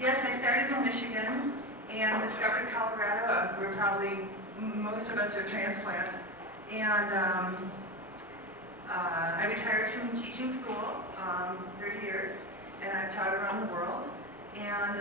Yes, I started in Michigan and discovered Colorado. We're probably, most of us are transplants. And I retired from teaching school, 30 years, and I've taught around the world. And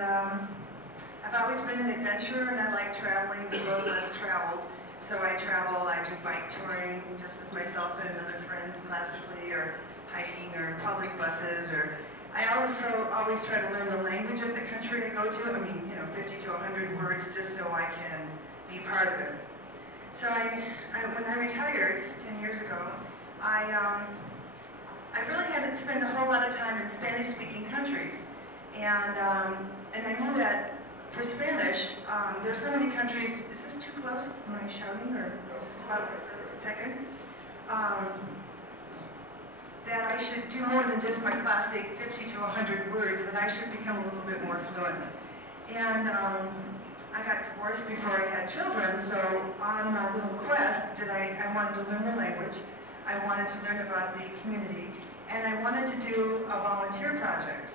I've always been an adventurer, and I like traveling, the road less traveled. So I travel, I do bike touring just with myself and another friend classically, or hiking, or public buses, or I also always try to learn the language of the country I go to. I mean, 50 to 100 words just so I can be part of it. So when I retired 10 years ago, I really had to spend a whole lot of time in Spanish-speaking countries. And I knew that for Spanish, there's so many countries. Is this too close? Am I shouting, or is this about a second? That I should do more than just my classic 50 to 100 words, that I should become a little bit more fluent. And I got divorced before I had children, so on my little quest, I wanted to learn the language, I wanted to learn about the community, and I wanted to do a volunteer project.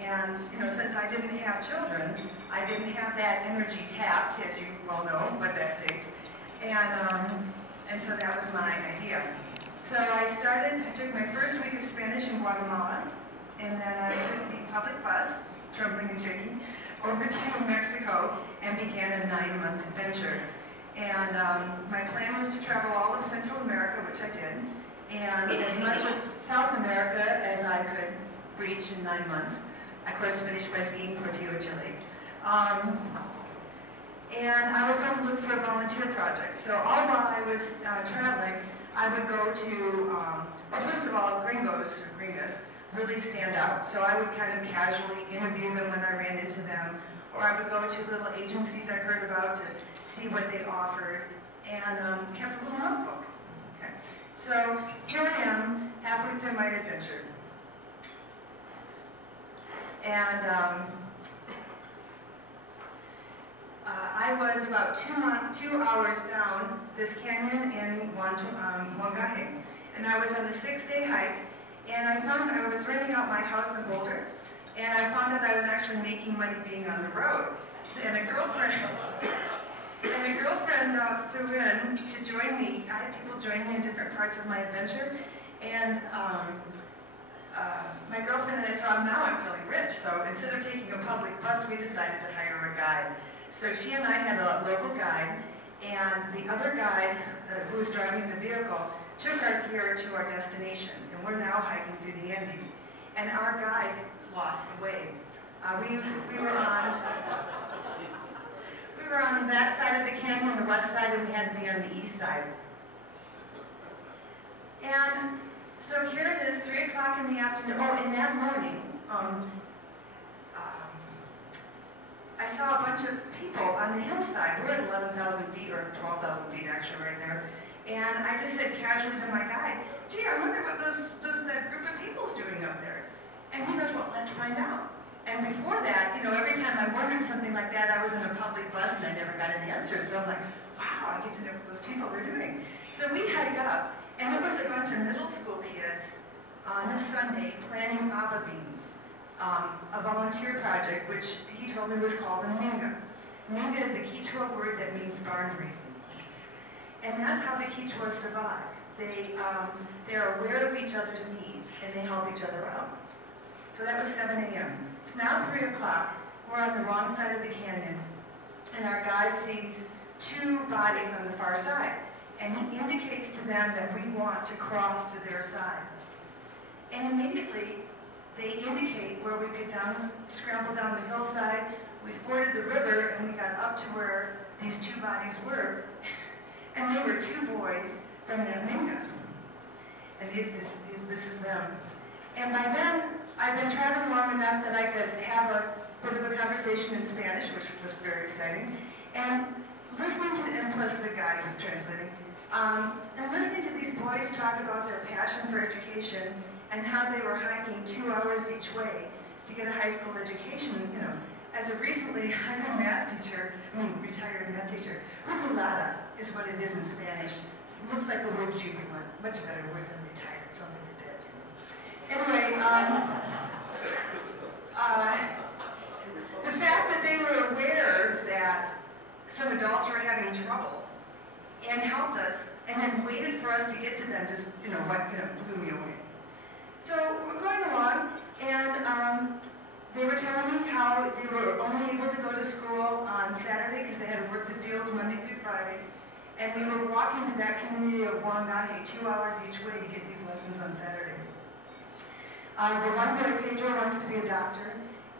And since I didn't have children, I didn't have that energy tapped, as you well know what that takes. And so that was my idea. So I took my first week of Spanish in Guatemala, and then I took the public bus, trembling and shaking, over to Mexico and began a 9-month adventure. And my plan was to travel all of Central America, which I did, and as much of South America as I could reach in 9 months. Of course, finished by skiing Portillo, Chile. And I was going to look for a volunteer project. So all while I was traveling, I would go to, well, first of all, gringos, or gringas, really stand out. So I would kind of casually interview them when I ran into them, or I would go to little agencies I heard about to see what they offered, and kept a little notebook. Okay. So here I am, halfway through my adventure. And I was about 2 hours down this canyon in Minga, and I was on a 6-day hike, and I was renting out my house in Boulder, and I found out I was actually making money being on the road. And a girlfriend flew in to join me. I had people join me in different parts of my adventure, and my girlfriend and I saw, now I'm feeling rich, so instead of taking a public bus, we decided to hire a guide. So she and I had a local guide, and the other guide who was driving the vehicle took our gear to our destination, and we're now hiking through the Andes. And our guide lost the way. We were on that side of the canyon, the west side, and we had to be on the east side. And so here it is, 3 o'clock in the afternoon. Oh, and that morning, I saw a bunch of people on the hillside. We're at 11,000 feet, or 12,000 feet actually, right there. And I just said casually to my guide, gee, I wonder what that group of people's doing up there. And he goes, well, let's find out. And before that, every time I wondered something like that, I was in a public bus and I never got an answer. So I'm like, wow, I get to know what those people are doing. So we hike up, and it was a bunch of middle school kids on a Sunday planting lava beams, a volunteer project, which he told me was called a Minga. Minga is a Quechua word that means barn raising. And that's how the Quechuas survive. They're aware of each other's needs, and they help each other out. So that was 7 a.m. It's now 3 o'clock. We're on the wrong side of the canyon, and our guide sees 2 bodies on the far side, and he indicates to them that we want to cross to their side. And immediately, they indicate where we could scramble down the hillside. We forded the river, and we got up to where these 2 bodies were, and they were 2 boys from that Minga. And this is them. And by then, I've been traveling long enough that I could have a bit of a conversation in Spanish, which was very exciting. And listening to, and plus the guide was translating, and listening to these boys talk about their passion for education and how they were hiking 2 hours each way to get a high school education. As a recently retired math teacher, jubilada is what it is in Spanish. It looks like the word jubilant, much better word than retired. It sounds like you're dead. Anyway, some adults were having trouble and helped us, and then waited for us to get to them, just, blew me away. So we're going along, and they were telling me how they were only able to go to school on Saturday because they had to work the fields Monday through Friday. And they were walking to that community of Wangahe 2 hours each way to get these lessons on Saturday. The one boy, Pedro, wants to be a doctor,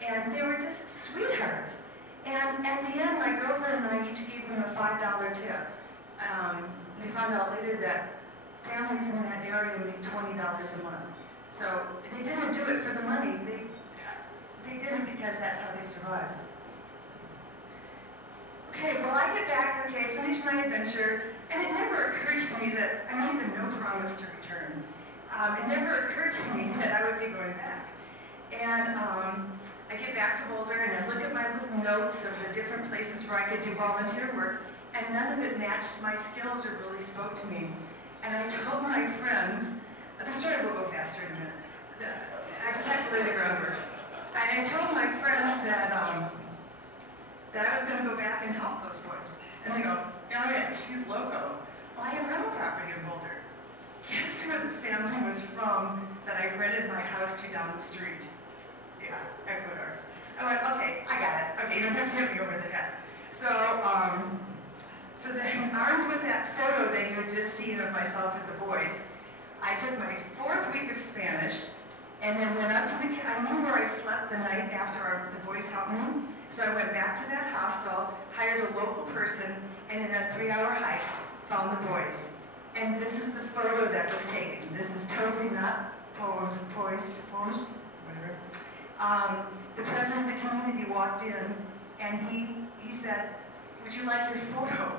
and they were just sweethearts. And at the end, my girlfriend and I each gave them a $5 tip. We found out later that families in that area make $20 a month. So they didn't do it for the money. They did it because that's how they survived. Okay, well, I get back, finish my adventure, and it never occurred to me that I made them no promise to return. It never occurred to me that I would be going back. And I get back to Boulder, and I look at my little notes of the different places where I could do volunteer work, and none of it matched my skills or really spoke to me. And I told my friends, the story will go faster in a minute. I just have to lay the groundwork. I told my friends that I was going to go back and help those boys. And they go, oh yeah, she's loco. Well, I have rental property in Boulder. Guess where the family was from that I rented my house to down the street? Yeah, Ecuador. I went, okay, I got it. Okay, you don't have to hit me over the head. So, so then, armed with that photo that you had just seen of myself with the boys, I took my 4th week of Spanish, and then went up to I knew where I slept the night after the boys helped me, so I went back to that hostel, hired a local person, and in a 3-hour hike, found the boys. And this is the photo that was taken. This is totally not posed, whatever. The president of the community walked in, and he said, would you like your photo?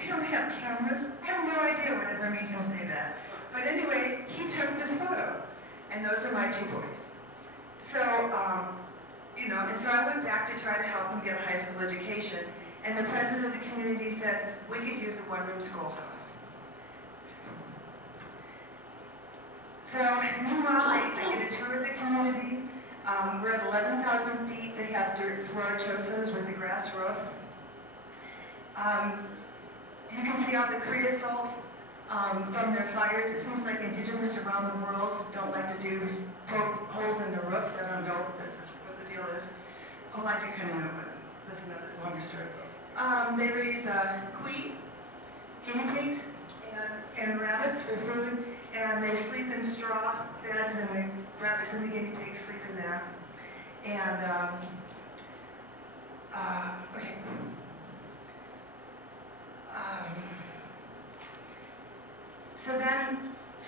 They don't have cameras. I have no idea whatever made him say that. But anyway, he took this photo. And those are my 2 boys. So, and so I went back to try to help them get a high school education. And the president of the community said, we could use a 1-room schoolhouse. So, meanwhile, I get a tour of the community. We're at 11,000 feet. They have dirt floor chosas with the grass roof. You can see all the creosote from their fires. It seems like indigenous around the world don't like to poke holes in the roofs. I don't know what the deal is. Oh, I do kind of know, but that's another longer story. They raise queen, guinea pigs, and rabbits for food, and they sleep in straw beds, and the rabbits and the guinea pigs sleep in that. And, okay. So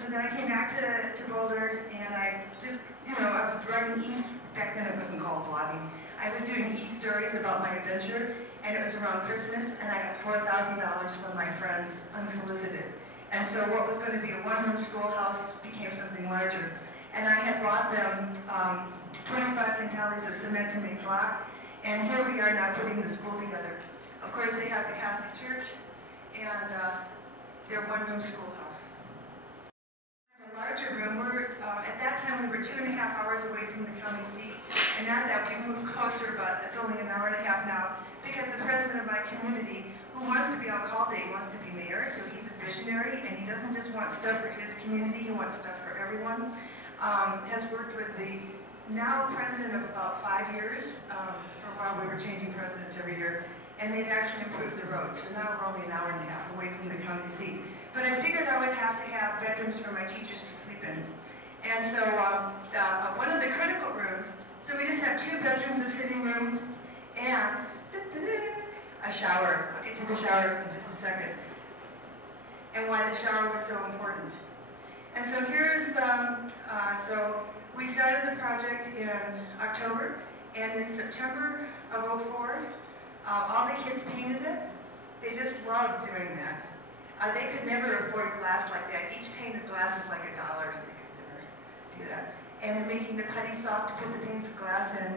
then I came back to Boulder, and I just, I was driving east. Back then it wasn't called blogging. I was doing e-stories about my adventure, and it was around Christmas, and I got $4,000 from my friends unsolicited. And so what was going to be a 1-room schoolhouse became something larger. And I had bought them 25 quintales of cement to make block, and here we are now putting the school together. Of course, they have the Catholic Church, and their 1-room schoolhouse. The larger room, at that time we were 2.5 hours away from the county seat, and now that we moved closer, but it's only an hour and a half now, because the president of my community, who wants to be alcalde, wants to be mayor, so he's a visionary, and he doesn't just want stuff for his community, he wants stuff for everyone, has worked with the now president of about 5 years. For a while we were changing presidents every year, and they've actually improved the roads. So now we're only an hour and a half away from the county seat. But I figured I would have to have bedrooms for my teachers to sleep in. And so one of the critical rooms, so we just have 2 bedrooms, a sitting room, and a shower. I'll get to the shower in just a second. And why the shower was so important. And so here's so we started the project in October, and in September of '04, all the kids painted it. They just loved doing that. They could never afford glass like that. Each painted glass is like $1. They could never do that. And they're making the putty soft to put the panes of glass in.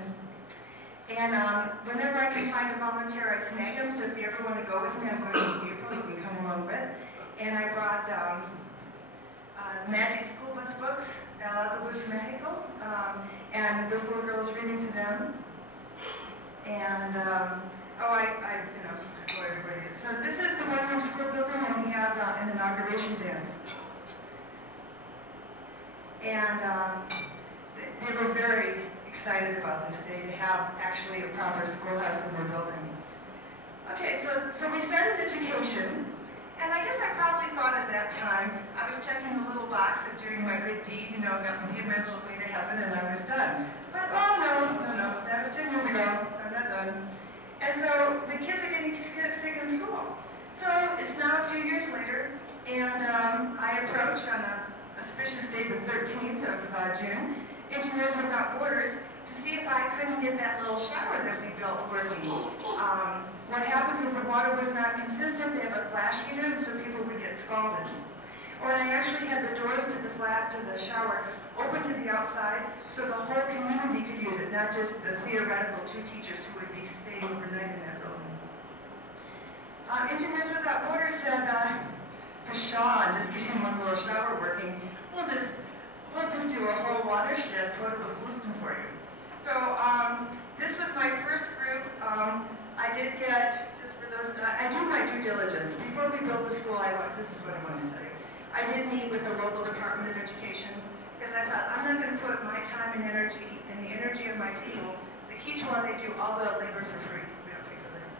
And whenever I can find a volunteer, I snag them. So if you ever want to go with me, I'm going to April, you can come along with. And I brought Magic School Bus books, El Autobus Mexico, and this little girl is reading to them. And I how everybody is. So this is the one-room school building, and we have an inauguration dance. And they were very excited about this day to have actually a proper schoolhouse in their building. Okay, so we started education, and I guess I probably thought at that time, I was checking the little box of doing my good deed, you know, got me my little way to heaven, and I was done. But oh no, that was 10 years ago, I'm not done. And so the kids are getting sick in school. So it's now a few years later, and I approach on a auspicious day, the 13th of June, Engineers Without Borders, to see if I couldn't get that little shower that we built working. What happens is the water was not consistent. They have a flash heater, and so people would get scalded. Or I actually had the doors to the shower open to the outside, so the whole community could use it, not just the theoretical 2 teachers who would be staying overnight in that building. Engineers Without Borders said, for Sean, just getting one little shower working, we'll just do a whole watershed potable system for you. So this was my first group. I did get, just for those, I do my due diligence. Before we built the school, this is what I wanted to tell you. I did meet with the local Department of Education because I thought, I'm not going to put my time and energy and the energy of my people. The Quechua, they do all the labor for free. We don't pay for labor.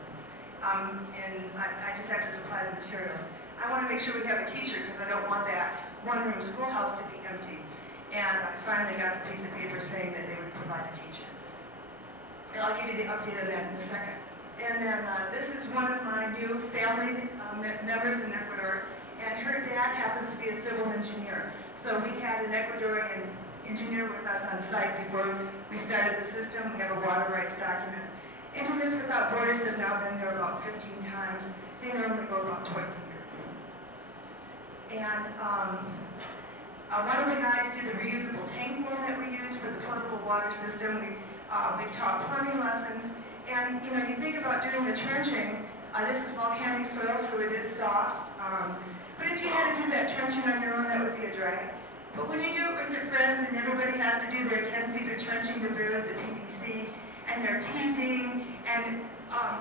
And I just have to supply the materials. I want to make sure we have a teacher because I don't want that one-room schoolhouse to be empty. And I finally got the piece of paper saying that they would provide a teacher. And I'll give you the update on that in a second. And then this is one of my new families members in Ecuador, and her dad happens to be a civil engineer. So we had an Ecuadorian engineer with us on site before we started the system. We have a water rights document. Engineers Without Borders have now been there about 15 times. They normally go about twice a year. And one of the guys did the reusable tank form that we use for the potable water system. We've taught plumbing lessons. And you know, you think about doing the trenching, this is volcanic soil, so it is soft. But if you had to do that trenching on your own, that would be a drag. But when you do it with your friends and everybody has to do their 10 feet of trenching to bury the PVC, and they're teasing, and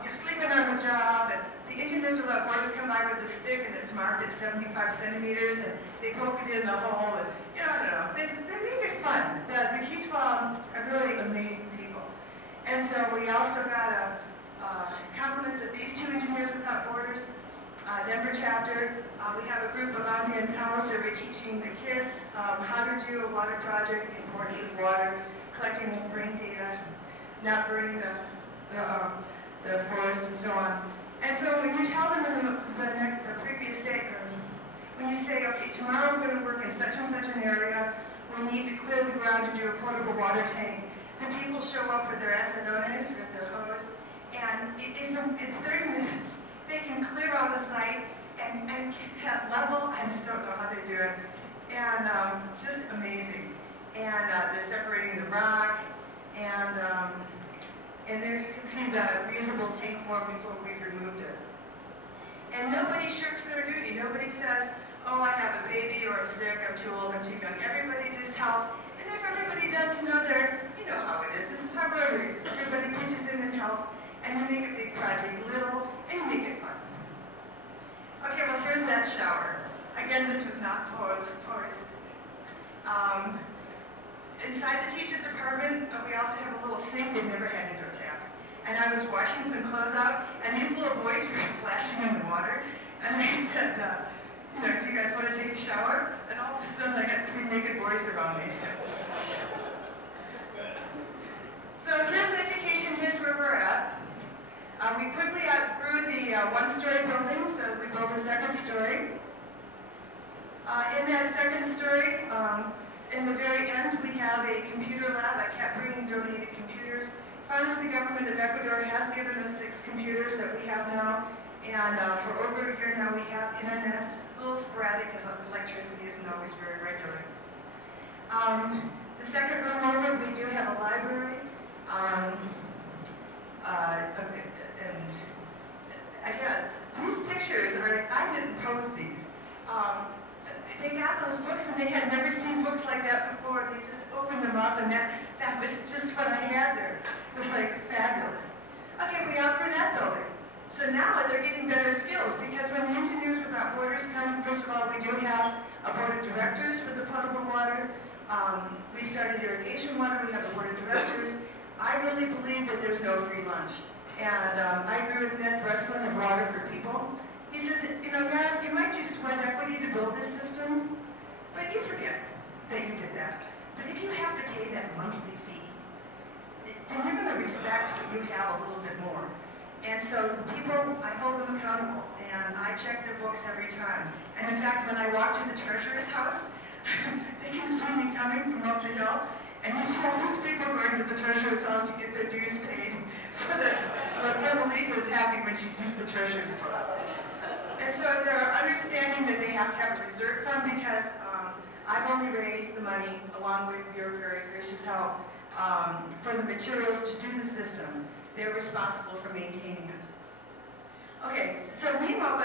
you're sleeping on the job, and the Engineers Without Borders come by with a stick and it's marked at 75 centimeters, and they poke it in the hole, and you know, I don't know, they make it fun. The Quechua are really amazing people. And so we also got compliments of these 2 Engineers Without Borders, Denver chapter. We have a group of ambientalists that are teaching the kids how to do a water project, the importance of water, collecting rain data, not burning the forest, and so on. And so when you tell them in the previous day, when you say, okay, tomorrow we're going to work in such and such an area, we need to clear the ground to do a portable water tank, the people show up with their acidones, with their hose, and in 30 minutes, they can clear out a site and get that level. I just don't know how they do it. And just amazing. And they're separating the rock, and there you can see the reusable tank form before we've removed it. And nobody shirks their duty. Nobody says, oh, I have a baby, or I'm sick, I'm too old, I'm too young. Everybody just helps. And if everybody does, you know how it is. This is how Rotary is. Everybody pitches in and helps, and you make a big project little, and you make it fun. Okay, well, here's that shower. Again, this was not posed. Inside the teacher's apartment, we also have a little sink. They've never had indoor taps. And I was washing some clothes out, and these little boys were splashing in the water. And I said, do you guys want to take a shower? And all of a sudden, I got 3 naked boys around me. So here's education. Here's where we're at. We quickly outgrew the 1-story building, so we built a 2nd story. In that 2nd story, in the very end, we have a computer lab. I kept bringing donated computers. Finally, the government of Ecuador has given us 6 computers that we have now. And for over a year now, we have internet, a little sporadic because electricity isn't always very regular. The second room over, we do have a library. And again, these pictures I didn't pose these. They got those books and they had never seen books like that before. They just opened them up and that was just what I had there. It was like fabulous. Okay, we outgrew that building. So now they're getting better skills because when the Engineers Without Borders come, first of all, we do have a board of directors for the potable water. We've started irrigation water, we have a board of directors. I really believe that there's no free lunch. And I agree with Ned Breslin of Water for People. He says, you know, yeah, you might do sweat equity to build this system, but you forget that you did that. But if you have to pay that monthly fee, then you're going to respect what you have a little bit more. And so the people, I hold them accountable, and I check their books every time. And in fact, when I walk to the treasurer's house, they can see me coming from up the hill, and you see all these people going to the treasurer's house to get their dues paid, so that Carmelita is happy when she sees the treasurer's book. And so they're understanding that they have to have a reserve fund because I've only raised the money, along with your very gracious help, for the materials to do the system. They're responsible for maintaining it. Okay, so meanwhile,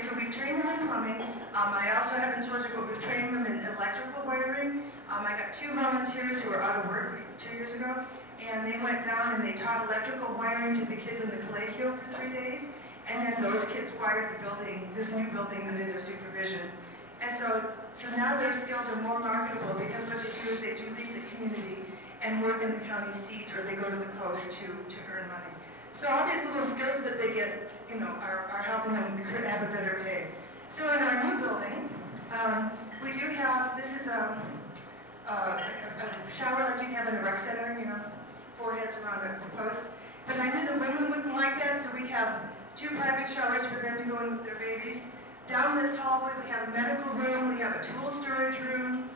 so we've trained them in plumbing. I also haven't told you, but we've trained them in electrical wiring. I got 2 volunteers who were out of work 2 years ago, and they went down and they taught electrical wiring to the kids in the clay hill for 3 days, and then those kids wired the building, this new building, under their supervision. And so now their skills are more marketable because what they do is they do leave the community and work in the county seat, or they go to the coast to earn money. So all these little skills that they get, you know, are helping them have a better pay. So in our new building, we do have, this is a shower like you'd have in a rec center, you know, 4 heads around a post. But I knew the women wouldn't like that, so we have 2 private showers for them to go in with their babies. Down this hallway, we have a medical room, we have a tool storage room.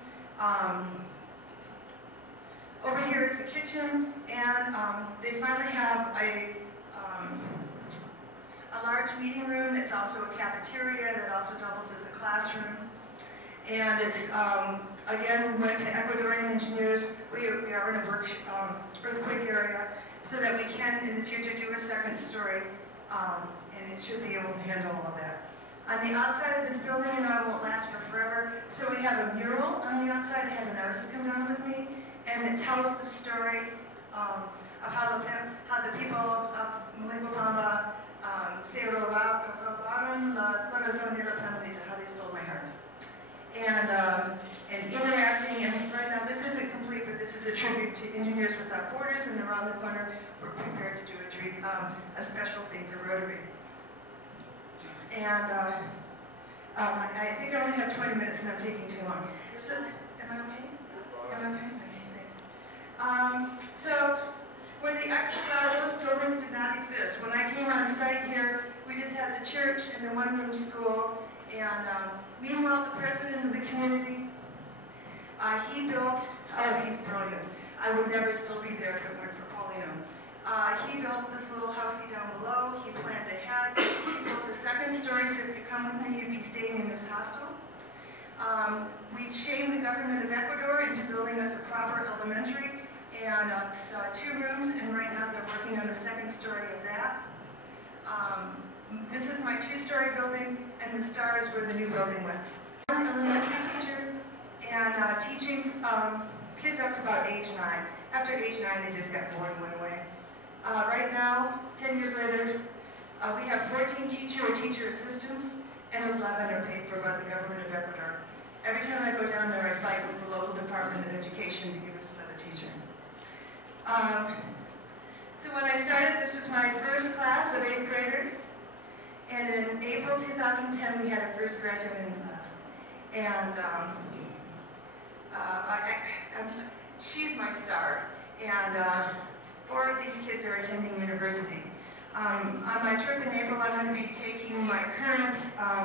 Over here is the kitchen, and they finally have a large meeting room that's also a cafeteria that also doubles as a classroom. And it's, again, we went to Ecuadorian engineers. We are in a earthquake area so that we can, in the future, do a 2nd story, and it should be able to handle all of that. On the outside of this building, you know, it won't last for forever, so we have a mural on the outside. I had an artist come down with me, and it tells the story of how the people of Minga se robaron la corazón de la Panelita, how they stole my heart. And interacting, and right now this isn't complete, but this is a tribute to Engineers Without Borders, and around the corner we're prepared to do a special thing for Rotary. And I think I only have 20 minutes and I'm taking too long. So, am I okay? I'm okay? Okay, thanks. So, when the X's are, those buildings did not exist. When I came on site here, we just had the church and the one-room school. And meanwhile, the president of the community, he built, oh, he's brilliant. I would never still be there if it weren't for Paulino. He built this little housey down below. He planned ahead. He built a 2nd story, so if you come with me, you'd be staying in this hostel. We shamed the government of Ecuador into building us a proper elementary, and it's 2 rooms, and right now they're working on the 2nd story of that. This is my 2-story building, and the star is where the new building went. I'm an elementary teacher, and teaching kids up to about age 9. After age 9, they just got bored and went away. Right now, 10 years later, we have 14 teacher or teacher assistants, and 11 are paid for by the government of Ecuador. Every time I go down there, I fight with the local Department of Education to give us another teacher. So when I started, this was my first class of 8th graders, and in April 2010, we had our first graduating class. And she's my star, and 4 of these kids are attending university. On my trip in April, I'm going to be taking my current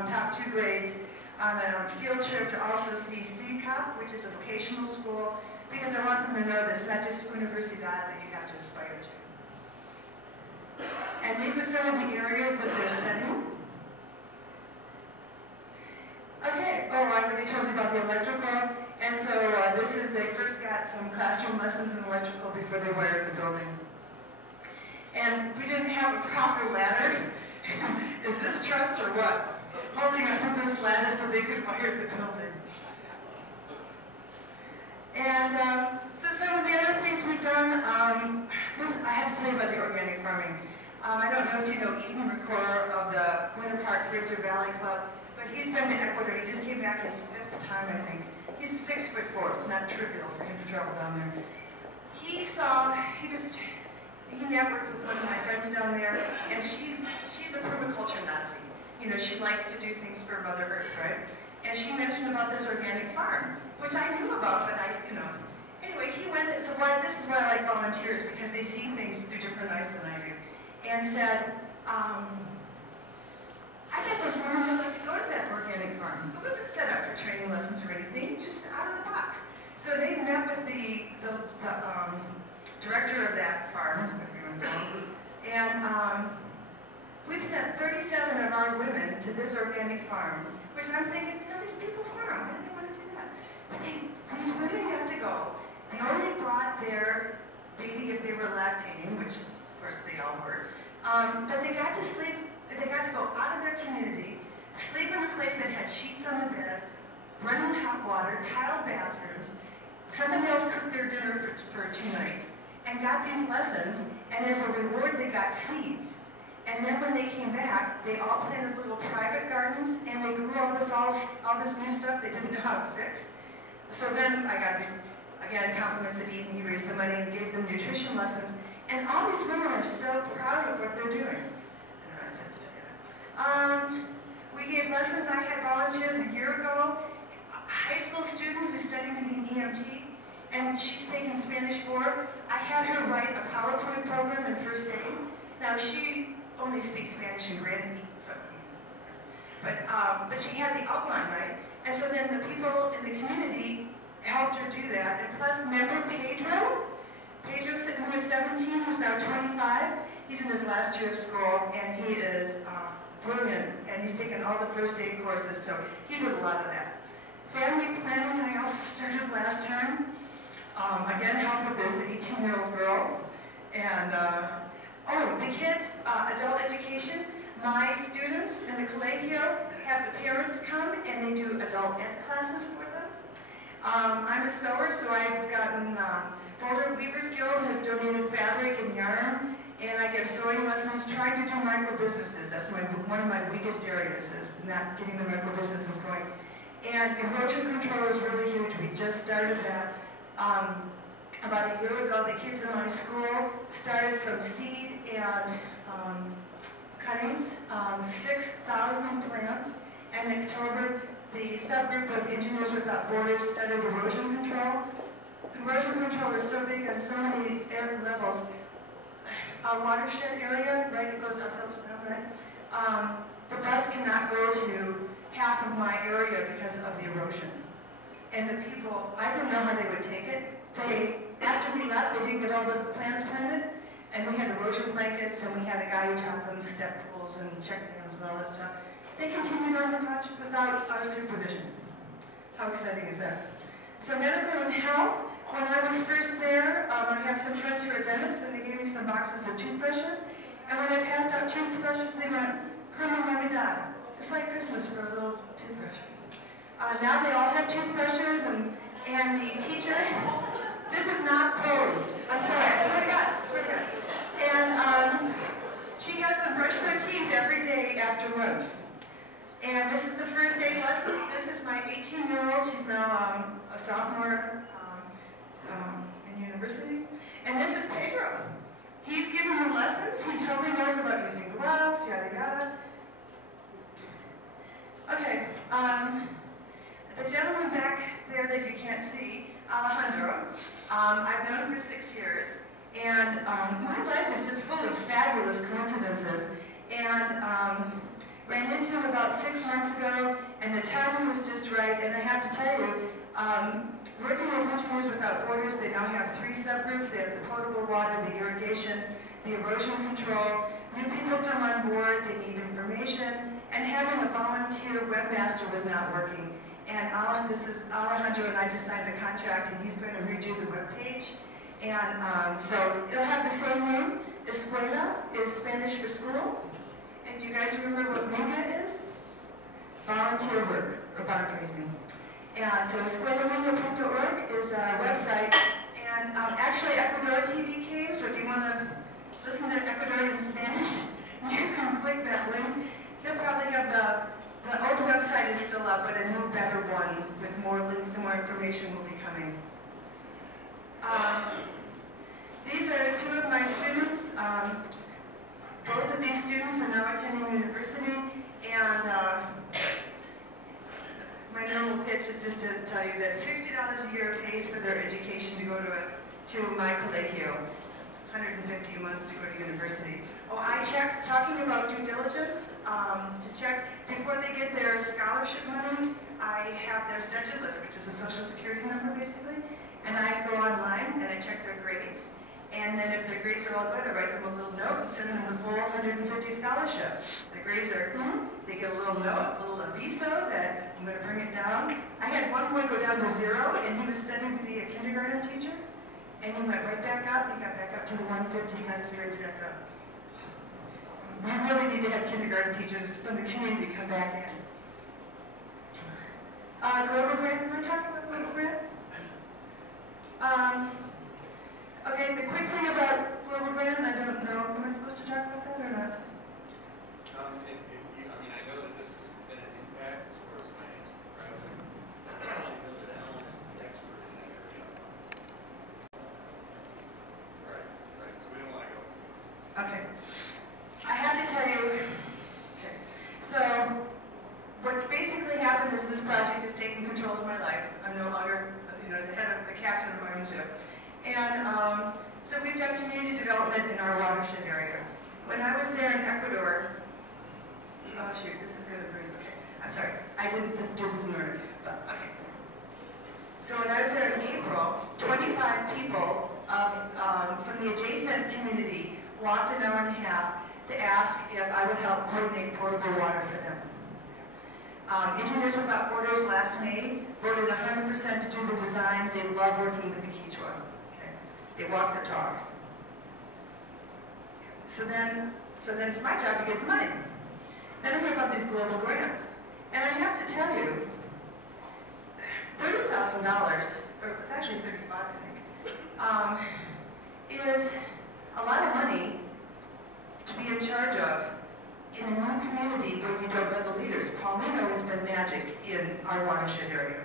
top 2 grades on a field trip to also see CENTRO, which is a vocational school, because I want them to know that it's not just universidad that you have to aspire to. And these are some of the areas that they're studying. Okay, oh, I already told you about the electrical, and so this is, they first got some classroom lessons in electrical before they wired the building. And we didn't have a proper ladder. Is this trust or what? Holding onto this ladder so they could wire the building. And so some of the other things we've done, I had to tell you about the organic farming. I don't know if you know Eden Recorder of the Winter Park Fraser Valley Club, but he's been to Ecuador. He just came back his 5th time, I think. He's 6'4". It's not trivial for him to travel down there. He networked with one of my friends down there, and she's a permaculture Nazi. You know, she likes to do things for Mother Earth, right? And she mentioned about this organic farm, which I knew about, but anyway, he went, this is why I like volunteers, because they see things through different eyes than I do, and said, I get those women would like to go to that organic farm. It wasn't set up for training lessons or anything, just out of the box. So they met with the director of that farm, and we've sent 37 of our women to this organic farm, which I'm thinking, these people farm, why do they want to do that? But these women got to go. They only brought their baby if they were lactating, which of course they all were, but they got to sleep, they got to go out of their community, sleep in a place that had sheets on the bed, running hot water, tiled bathrooms. Somebody else cooked their dinner for 2 nights, and got these lessons, and as a reward they got seeds. And then when they came back, they all planted little private gardens, and they grew all this new stuff they didn't know how to fix. So then I got, again, compliments of Eden. He raised the money and gave them nutrition lessons. And all these women are so proud of what they're doing. I don't know, I just have to tell you that. We gave lessons. I had volunteers a year ago. A high school student who's studying to be an EMT, and she's taking Spanish 4. I had her write a PowerPoint program in first aid. Now she only speaks Spanish and Granny, so, but she had the outline, right? And so then the people in the community helped her do that. And plus, remember Pedro, who was 17, who's now 25. He's in his last year of school, and he is brilliant, and he's taken all the first aid courses, so he did a lot of that. Family planning, I also started last term. Again, helped with this 18-year-old girl. And, the kids, adult education. My students in the colegio have the parents come, and they do adult ed classes for them. I'm a sewer, so I've gotten, Boulder Weavers Guild has donated fabric and yarn, and I give sewing lessons, trying to do micro businesses. That's one of my weakest areas, is not getting the micro businesses going. And erosion control is really huge. We just started that. About a year ago, the kids in my school started from seed and cuttings, 6,000 plants. And in October, the subgroup of Engineers Without Borders started erosion control. Erosion control is so big on so many levels. A watershed area, right, it goes uphill to down, right? The bus cannot go to half of my area because of the erosion. And the people, I didn't know how they would take it. After we left, they didn't get all the plants planted, and we had erosion blankets, and we had a guy who taught them step pools and check dams and all that stuff. They continued on the project without our supervision. How exciting is that? So medical and health, when I was first there, I have some friends who are dentists, and they gave me some boxes of toothbrushes, and when I passed out toothbrushes, they went, "Como Navidad." It's like Christmas for a little toothbrush. Now they all have toothbrushes, and the teacher, this is not posed. I'm sorry, I swear to God. And she has them brush their teeth every day after lunch. And this is the first aid lessons. This is my 18-year-old. She's now a sophomore in university. And this is Pedro. He's giving her lessons. He totally knows about using gloves, yada yada. Okay, the gentleman back there that you can't see, Alejandro, I've known him for 6 years, and my life is just full of fabulous coincidences. And ran into him about 6 months ago, and the timing was just right. And I have to tell you, working with Engineers Without Borders, they now have 3 subgroups. They have the potable water, the irrigation, the erosion control. New people come on board, they need information, and having a volunteer webmaster was not working. And this is Alejandro, and I just signed a contract, and he's going to redo the webpage. And so it'll have the same name. Escuela is Spanish for school. And do you guys remember what Minga is? Volunteer work, or fundraising. And so escuelaminga.org is our website. And actually, Ecuador TV came, so if you want to listen to Ecuadorian Spanish, you can click that link. He'll probably have the old website is still up, but a new, better one with more links and more information will be coming. These are two of my students. Both of these students are now attending university, and my normal pitch is just to tell you that $60 a year pays for their education to go to my colegio, $150 a month to go to university. Oh, I check, talking about due diligence, to check, before they get their scholarship money, I have their cedulus, which is a social security number basically, and I go online and I check their grades. And then if their grades are all good, I write them a little note and send them the full 150 scholarship. The grades are, they get a little note, a little aviso that I'm going to bring it down. I had one boy go down to 0, and he was studying to be a kindergarten teacher. And he went right back up, he got back up to the 150, got his grades back up. We really need to have kindergarten teachers from the community come back in. Global grant, am I talking about global grant? Okay, the quick thing about global grant, I don't know, am I supposed to talk about that or not? I know that this has been an impact as far as financing the project. I don't know that Alan is the expert in that area. Right, so we don't want to go. Okay, I have to tell you, okay, so what's basically happened is this project has taken control of my life. I'm no longer, the captain of my own ship. And so we've done community development in our watershed area. When I was there in Ecuador, oh shoot, this is going to bring, okay, I'm sorry, I didn't do this in order, but okay. So when I was there in April, 25 people from the adjacent community walked an hour and a half to ask if I would help coordinate portable water for them. Engineers Without Borders last May voted 100% to do the design. They love working with the Quechua. Okay? They walk their talk. So then it's my job to get the money. Then I hear about these global grants. And I have to tell you, $30,000, or it's actually $35,000, I think, is a lot of money to be in charge of in a new community where you don't know the leaders. Palmino has been magic in our watershed area.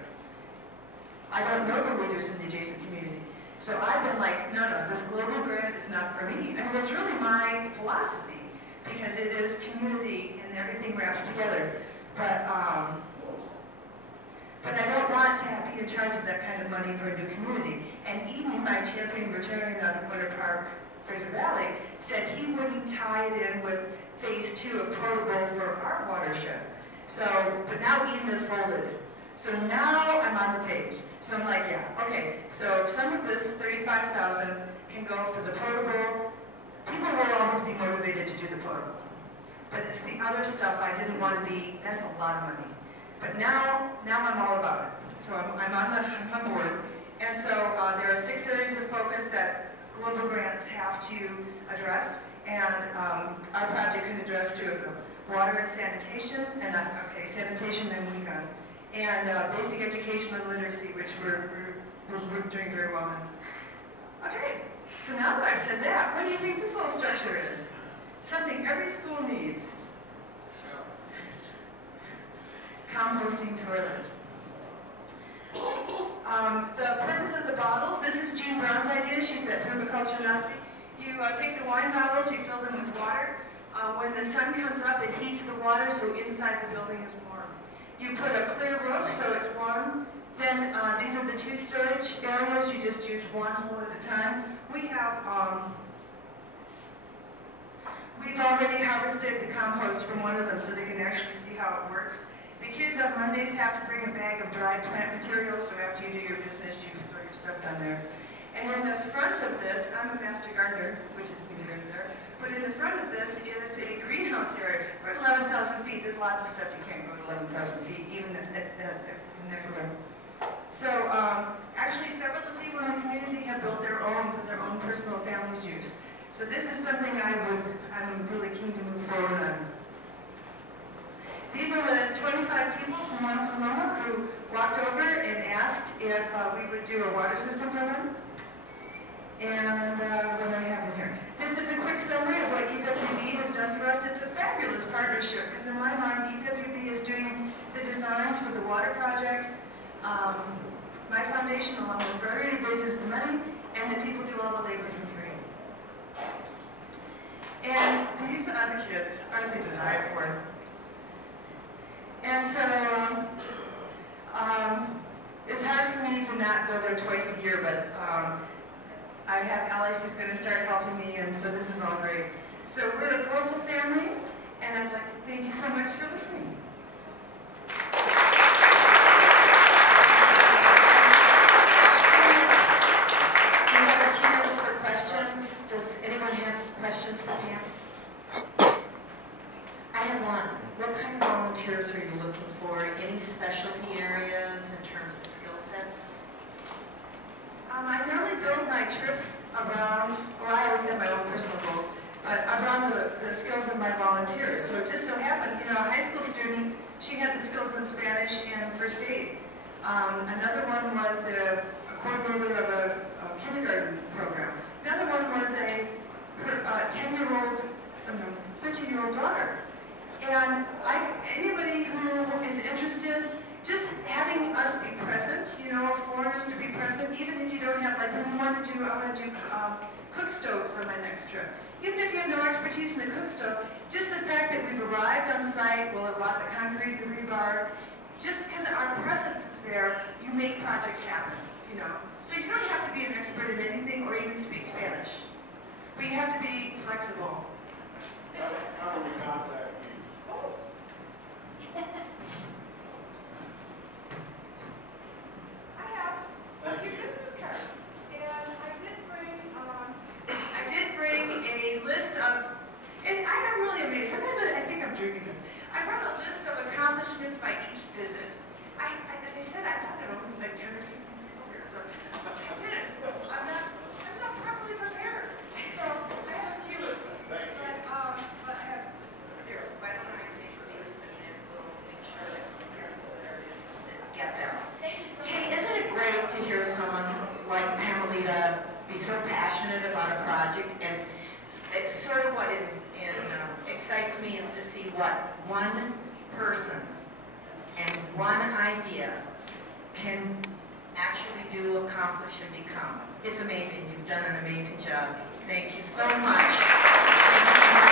I don't know the leaders in the adjacent community. So I've been like, no, this global grant is not for me. I mean, it's really my philosophy because it is community and everything wraps together. But I don't want to be in charge of that kind of money for a new community. And Eden, my champion retiring out of Winter Park, Fraser Valley, said he wouldn't tie it in with phase 2 of potable for our watershed. So, but now Eden is folded. So now I'm on the page. So I'm like, yeah, okay. So if some of this 35,000 can go for the potable, people will always be motivated to do the potable. But it's the other stuff I didn't want to be, that's a lot of money. But now I'm all about it. So I'm on board. And so there are 6 areas of focus that global grants have to address. And our project can address 2 of them. Water and sanitation, and sanitation and Minga. And basic education and literacy, which we're doing very well in. Okay, so now that I've said that, what do you think this whole structure is? Something every school needs. Composting toilet. The purpose of the bottles, this is Jean Brown's idea. She's that permaculture Nazi. You take the wine bottles, you fill them with water. When the sun comes up, it heats the water, so inside the building is warm. You put a clear roof, so it's warm. Then these are the 2 storage areas. You just use one hole at a time. We've already harvested the compost from one of them, so they can actually see how it works. The kids on Mondays have to bring a bag of dried plant material, so after you do your business, you can throw your stuff down there. And in the front of this, I'm a master gardener, which is neither here nor there, but in the front of this is a greenhouse area. We're at 11,000 feet. There's lots of stuff you can't go to 11,000 feet, even in Ecuador. So actually, several of the people in the community have built their own for their own personal family's use. So this is something I'm really keen to move forward on. These are the 25 people from Montalona who walked over and asked if we would do a water system for them. And what do I have in here? This is a quick summary of what EWB has done for us. It's a fabulous partnership because in my mind, EWB is doing the designs for the water projects. My foundation, along with Rotary, raises the money, and the people do all the labor for free. And these are the kids, aren't they to die for? And so, it's hard for me to not go there twice a year, but I have Alex who's going to start helping me, and so this is all great. So we're a global family, and I'd like to thank you so much for listening. We have a few minutes for questions. Does anyone have questions for Pam? I have one. What kind of volunteers are you looking for? Any specialty areas in terms of skill sets? I normally build my trips around, well, I always have my own personal goals, but around the skills of my volunteers. So it just so happened, you know, a high school student, she had the skills in Spanish and first aid. Another one was a coordinator of a kindergarten program. Another one was her 10-year-old, 13-year-old daughter. And anybody who is interested, just having us be present, you know, foreigners to be present, even if you don't have, like, when you want to do, I want to do cook stoves on my next trip. Even if you have no expertise in a cook stove, just the fact that we've arrived on site, we'll have bought the concrete, the rebar, just because our presence is there, you make projects happen, you know. So you don't have to be an expert in anything or even speak Spanish, but you have to be flexible. How do we contact you? Oh. I have a few business cards, and I did bring a list of, and I am really amazed. Sometimes I think I'm drinking this. I brought a list of accomplishments by each visit. As I said, I thought there were only like 10 or 15 people here, so I didn't. I'm not properly prepared. So I have a few of these. But I have, here, why don't I take these and we'll make sure that they're interested. Get them. Hey, isn't it great to hear someone like Pamelita be so passionate about a project? And it's sort of what excites me is to see what one person and one idea can actually do, accomplish, and become. It's amazing. You've done an amazing job. Thank you so much. Thank you.